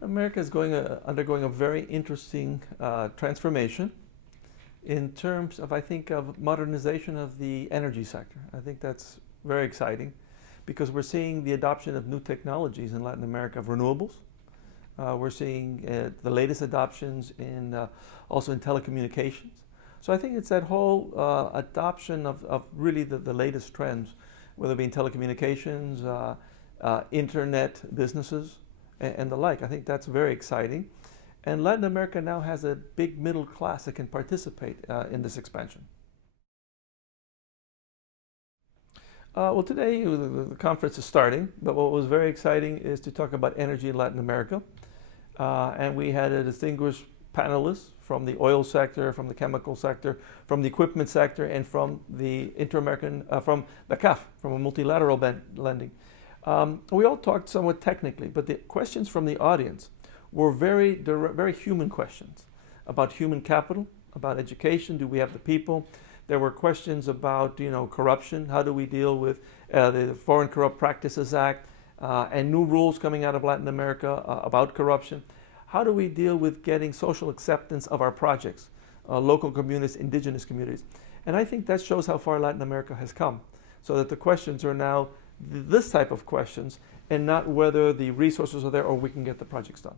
America is undergoing a very interesting transformation in terms of, I think, of modernization of the energy sector. I think that's very exciting because we're seeing the adoption of new technologies in Latin America of renewables. We're seeing the latest adoptions in also in telecommunications. So I think it's that whole adoption of really the latest trends, whether it be in telecommunications, internet businesses, and the like. I think that's very exciting. And Latin America now has a big middle class that can participate in this expansion. Well, today the conference is starting, but what was very exciting is to talk about energy in Latin America. And we had a distinguished panelist from the oil sector, from the chemical sector, from the equipment sector, and from the Inter-American, from the CAF, from a multilateral lending. We all talked somewhat technically, but the questions from the audience were very human questions about human capital, about education. Do we have the people? There were questions about, corruption. How do we deal with the Foreign Corrupt Practices Act and new rules coming out of Latin America about corruption? How do we deal with getting social acceptance of our projects, local communities, indigenous communities? And I think that shows how far Latin America has come, so that the questions are now this type of questions and not whether the resources are there or we can get the projects done.